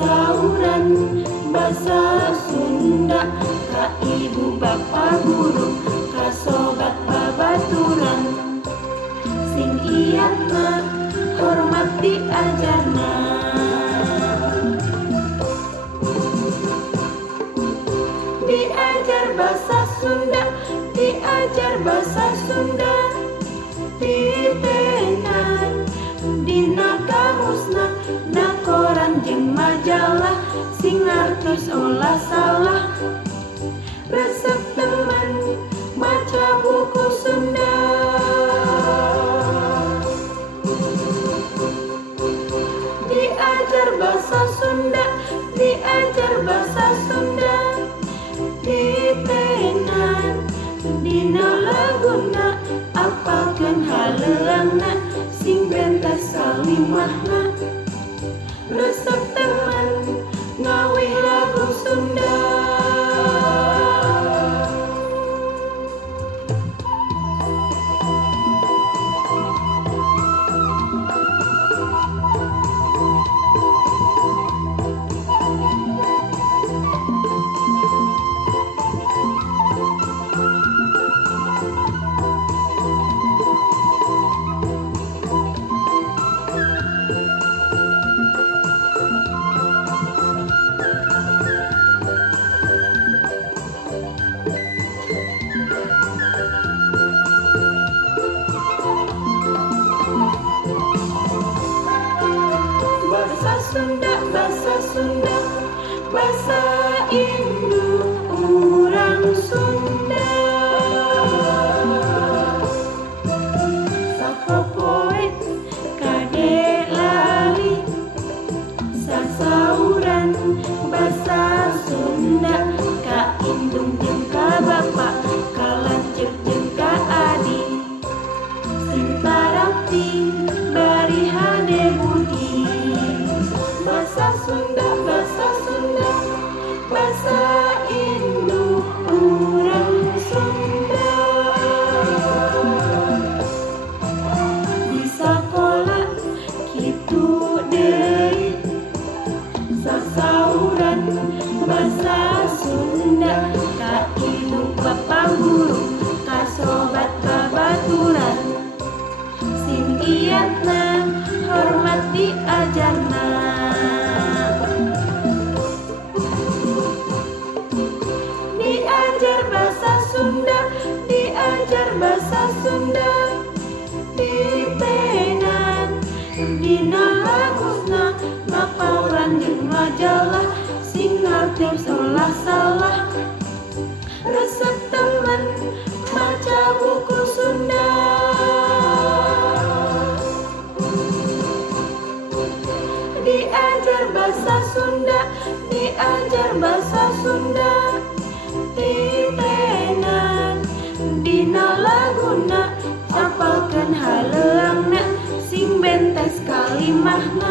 sasauran basa Sunda, ka ibu bapa guru, ka sobat babaturan. Sing iyatna hormat diajarna, diajar bahasa Sunda, diajar bahasa Sunda. Titenan dina kamusna, na koran jeung majalah, sing ngartos olah salah. Resep teman maca buku Sunda, diajar bahasa Sunda, diajar bahasa Sunda. Titenan dina laguna, apalkeun haleungna, sing bentas kalimahna. Resep teman ngawih lagu Sunda. Bahasa Sunda, bahasa Sunda, bahasa induk urang Sunda. Sapopoe kade lali, sasauran bahasa Sunda, ka indung jeung ka bapa, ka lanceuk jeung ka adi. Sing tarakti bari hade budi. Bahasa Sunda, bahasa Sunda, bahasa induk urang Sunda. Di sakola kitu deui, sasauran bahasa Sunda, ka ibu bapa guru, ka sobat babaturan. Sing iyatna hormat diajarna, diajar bahasa Sunda, diajar bahasa Sunda. Titenan dina laguna, mapauran jeung majalah, sing ngartos olah salah. Resep teman maca buku Sunda, diajar bahasa Sunda, diajar bahasa Sunda. Titenan dina laguna, apalkeun haleungna, sing bentes kalimahna.